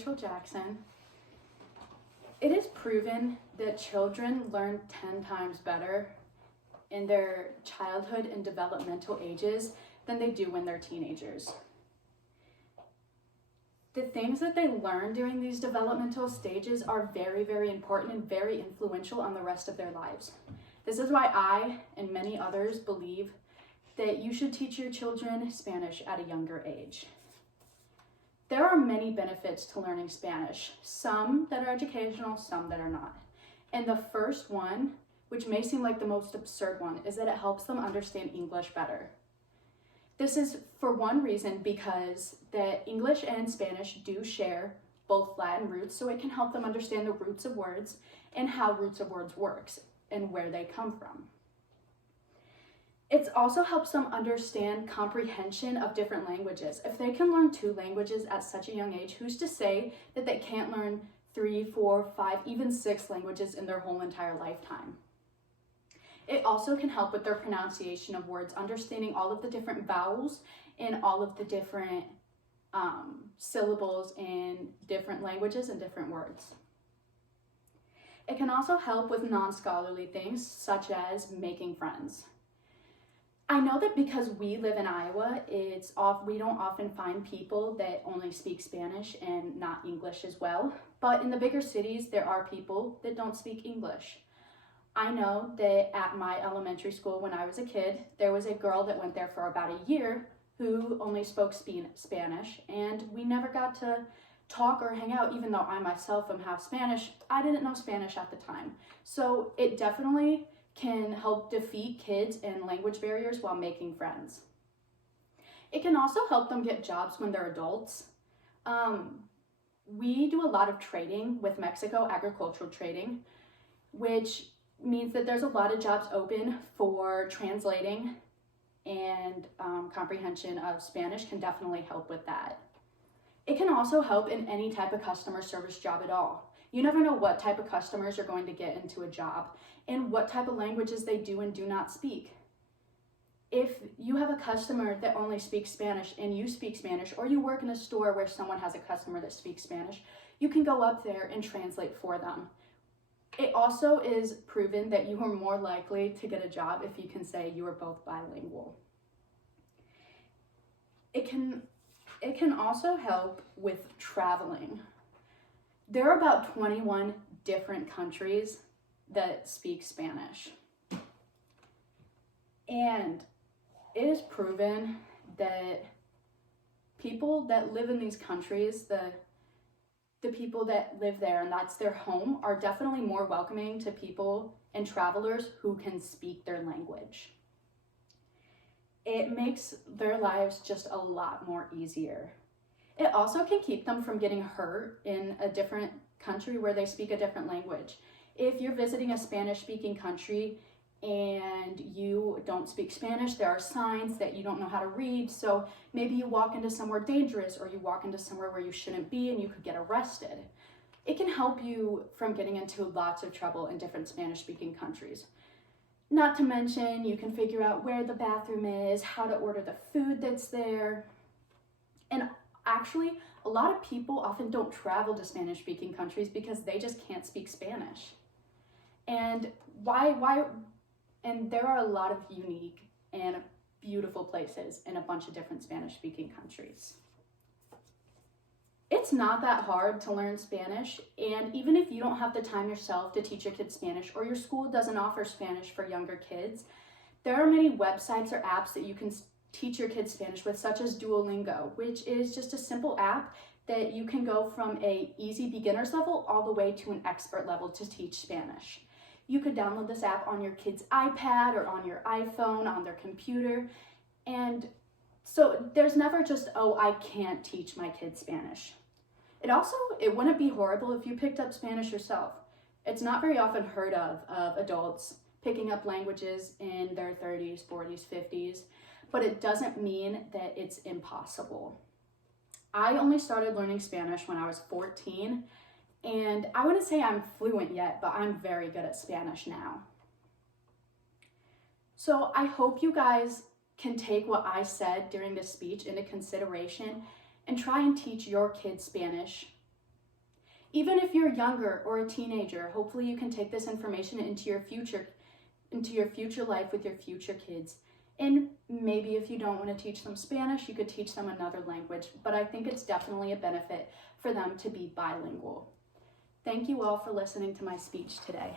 Rachel Jackson. It is proven that children learn 10 times better in their childhood and developmental ages than they do when they're teenagers. The things that they learn during these developmental stages are very, very important and very influential on the rest of their lives. This is why I and many others believe that you should teach your children Spanish at a younger age. There are many benefits to learning Spanish, some that are educational, some that are not. And the first one, which may seem like the most absurd one, is that it helps them understand English better. This is for one reason because that English and Spanish do share both Latin roots, so it can help them understand the roots of words and how roots of words works and where they come from. It also helps them understand comprehension of different languages. If they can learn 2 languages at such a young age, who's to say that they can't learn 3, 4, 5, even 6 languages in their whole entire lifetime? It also can help with their pronunciation of words, understanding all of the different vowels and all of the different syllables in different languages and different words. It can also help with non-scholarly things such as making friends. I know that because we live in Iowa, we don't often find people that only speak Spanish and not English as well. But in the bigger cities, there are people that don't speak English. I know that at my elementary school when I was a kid, there was a girl that went there for about a year who only spoke Spanish, and we never got to talk or hang out, even though I myself am half Spanish. I didn't know Spanish at the time. So it definitely can help defeat kids and language barriers while making friends. It can also help them get jobs when they're adults. We do a lot of trading with Mexico, agricultural trading, which means that there's a lot of jobs open for translating, and comprehension of Spanish can definitely help with that. It can also help in any type of customer service job at all. You never know what type of customers are going to get into a job and what type of languages they do and do not speak. If you have a customer that only speaks Spanish and you speak Spanish, or you work in a store where someone has a customer that speaks Spanish, you can go up there and translate for them. It also is proven that you are more likely to get a job if you can say you are both bilingual. It can also help with traveling. There are about 21 different countries that speak Spanish. And it is proven that people that live in these countries, the people that live there and that's their home, are definitely more welcoming to people and travelers who can speak their language. It makes their lives just a lot more easier. It also can keep them from getting hurt in a different country where they speak a different language. If you're visiting a Spanish-speaking country and you don't speak Spanish, there are signs that you don't know how to read, so maybe you walk into somewhere dangerous or you walk into somewhere where you shouldn't be and you could get arrested. It can help you from getting into lots of trouble in different Spanish-speaking countries. Not to mention, you can figure out where the bathroom is, how to order the food that's there. And actually, a lot of people often don't travel to Spanish-speaking countries because they just can't speak Spanish. And and there are a lot of unique and beautiful places in a bunch of different Spanish-speaking countries. It's not that hard to learn Spanish, and even if you don't have the time yourself to teach your kids Spanish, or your school doesn't offer Spanish for younger kids, there are many websites or apps that you can teach your kids Spanish with, such as Duolingo, which is just a simple app that you can go from a easy beginner's level all the way to an expert level to teach Spanish. You could download this app on your kid's iPad or on your iPhone, on their computer. And so there's never just, oh, I can't teach my kids Spanish. It wouldn't be horrible if you picked up Spanish yourself. It's not very often heard of adults picking up languages in their 30s, 40s, 50s, but it doesn't mean that it's impossible. I only started learning Spanish when I was 14, and I wouldn't say I'm fluent yet, but I'm very good at Spanish now. So I hope you guys can take what I said during this speech into consideration and try and teach your kids Spanish Even if you're younger or a teenager, hopefully you can take this information into your future life with your future kids. And maybe if you don't want to teach them Spanish, you could teach them another language, but I think it's definitely a benefit for them to be bilingual. Thank you all for listening to my speech today.